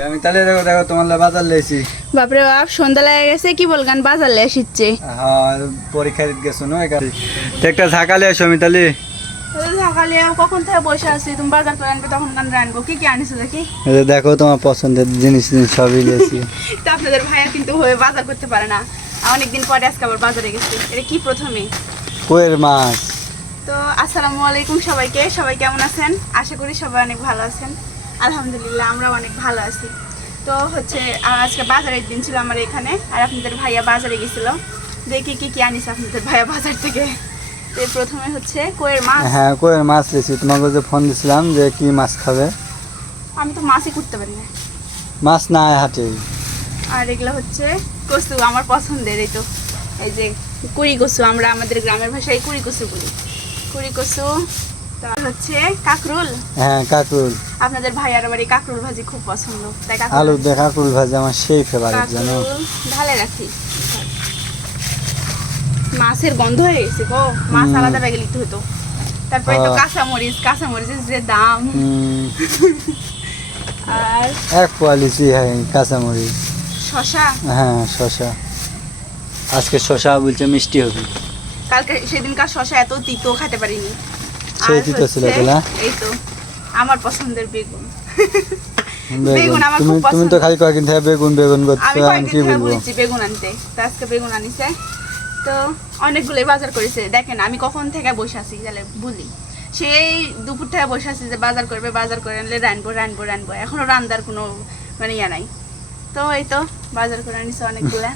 আমি তাহলে দেখো দেখো তোমার বাজার লেছি। বাপরে বাপ, সন্ধ্যা লেগে গেছে, কি বলগান বাজার লে আসছে। হ্যাঁ, পরীক্ষা দিতে গেছো না একটা ঝাঁকালে আসো আমি তাহলে। সকালে কখন থেকে বসে আছি, তুমি বাজার করে আনবে তখন গান আনবো। কি কি আনিছো দেখি? দেখো তোমার পছন্দের জিনিস সবই লেছি। তো আপনাদের ভাইয়া কিন্তু হয়ে বাজার করতে পারে না, অনেকদিন পরে আজকে আবার বাজারে গেছি। এটা কি প্রথমে কইয়ের মাছ। তো আসসালামু আলাইকুম সবাইকে, সবাই কেমন আছেন? আশা করি সবাই অনেক ভালো আছেন। আলহামদুলিল্লাহ আমরা অনেক ভালো আছি। তো হচ্ছে আজকে বাজারের দিন ছিল আমার এখানে, আর আপনাদের ভাইয়া বাজারে গেছিল। দেখি কি কি আনিস আপনাদের ভাইয়া বাজার থেকে। তো প্রথমে হচ্ছে কইয়ের মাছ। হ্যাঁ, কইয়ের মাছ লেছি। তোমাকে যে ফোন দিছিলাম যে কি মাছ খাবে। আমি তো মাছই করতে পারি না। মাছ না হাটে। আর এগুলো হচ্ছে কচু, আমার পছন্দের। এই তো এই যে কুড়ি কচু, আমরা আমাদের গ্রামের ভাষায় কুড়ি কচু বলি। কুড়ি কচু। তার হচ্ছে কাকরুল। হ্যাঁ, কাকরুল। আপনাদের ভাইয়ার আবার এই কাকরুল ভাজি খুব পছন্দ, তাই আলু দিয়ে কাকরুল ভাজি আমার সেই ফেভারিট জানো। ঢালে রাখি। মাছের গন্ধ হয়ে গেছে গো, মাছ আলাদা ব্যাগে লিখতে হতো। তারপরে তো কাঁচামরিচ, কাঁচামরিচের যে দাম। আর এক কোয়ালিটি হ্যাঁ কাঁচামরিচ। শশা। হ্যাঁ, শশা। আজকে শশা বলছে মিষ্টি হবে। কালকে সেদিনকার শশা এত তিতো খেতে পারিনি। সেই তিতো ছিল এগুলা। এই তো আমার পছন্দের বেগুন। বেগুন আমার তুমি খুব তুমি পছন্দ। তো খালি কয়েকদিন থেকে বেগুন বেগুন করছো, আমি আমি কয়েকদিন কি ধরে বলবো। বলেছি বেগুন আনতে, তো আজকে বেগুন আনিছে। তো অনেকগুলোই বাজার করেছে। দেখেন আমি কখন থেকে বসে আছি তাহলে বলি। সেই দুপুর থেকে বসে আছি যে বাজার করবে, বাজার করে আনলে রানবো রানবো রানবো, এখনো রান্নার কোনো মানে ইয়া নাই। তো এই তো বাজার করে আনিছে অনেকগুলা।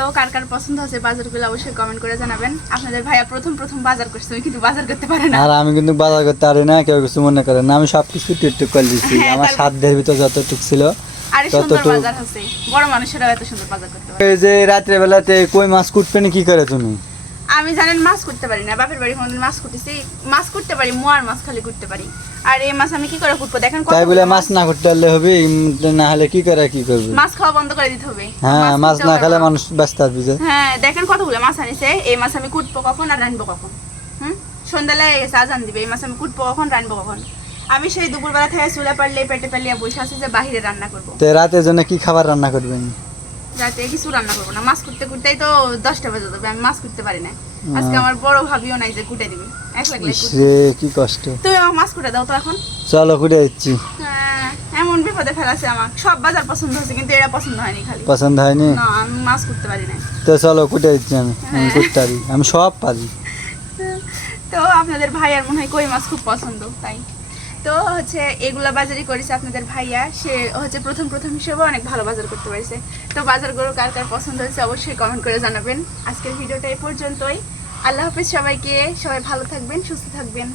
তো কার কার পছন্দ হচ্ছে বাজারগুলো অবশ্যই কমেন্ট করে জানাবেন। আপনাদের ভাইয়া প্রথম প্রথম বাজার করছে, আমি কিন্তু বাজার করতে পারে না। আর আমি কিন্তু বাজার করতে পারি না, কেউ কিছু মনে করে না। আমি সবকিছু টুকটুক করে দিচ্ছি। হ্যাঁ, আমার সাধ্যের ভিতর যতটুক ছিল আরে সুন্দর ততটুক। বাজার হচ্ছে, বড় মানুষেরাও এত সুন্দর বাজার করতে পারে। এই যে রাত্রে বেলাতে কই মাছ কুটবে না কি করে তুমি? আমি জানেন মাছ করতে পারি না, বাপের বাড়ি কোনদিন মাছ কুটেছি। মাছ করতে পারি, মোয়ার মাছ খালি করতে পারি। আর এই মাছ আমি কি করে কুটবো দেখেন। তাই বলে মাছ না করতে পারলে হবে? না হলে কি করে কি করবে? মাছ খাওয়া বন্ধ করে দিতে হবে। হ্যাঁ, মাছ কুটতেও না পারবো খেলে না। মানুষ ব্যস্ত থাকবে যে। হ্যাঁ দেখেন কতগুলো মাছ আনিছে। এই মাছ আমি কুটবো কখন আর রানবো কখন? সন্ধ্যা লেগে গেছে, আজান দিবে। এই মাছ আমি কুটবো কখন, রানবো কখন? আমি সেই দুপুরবেলা থেকে চুলা পারলে পেটে পালিয়ে বসে আছি যে বাহিরে রান্না করবো। তো রাতের জন্য কি খাবার রান্না করবেন? রাতে কিছু রান্না করবো না, মাছ করতে করতেই তো 10টা বাজে যাবে। আমি মাছ করতে পারি না। আজকে আমার বড় ভাবিও নাই যে কুটে দিবে, একলা একলা কুটবে। সে কি কষ্ট। তুমি আমার মাছ কুটে দাও তো এখন। চলো ফুটে দিচ্ছি। হ্যাঁ, এমন বিপদে ফেলাছে আমার। সব বাজার পছন্দ হয়েছে কিন্তু এরা পছন্দ হয়নি খালি। পছন্দ হয়নি? না আমি মাছ করতে পারি না। তো চলো ফুটে দিচ্ছি। আমি করতে পারি, আমি সব পারি। তো আপনাদের ভাইয়ার মনে হয় কই মাছ খুব পছন্দ, তাই তো হচ্ছে এগুলা বাজারই করেছে আপনাদের ভাইয়া। সে হচ্ছে প্রথম প্রথম হিসেবে অনেক ভালো বাজার করতে পারছে। তো বাজারগুলো কার কার পছন্দ হয়েছে অবশ্যই কমেন্ট করে জানাবেন। আজকের ভিডিওটা এই পর্যন্তই। আল্লাহ হাফেজ সবাইকে, সবাই ভালো থাকবেন, সুস্থ থাকবেন।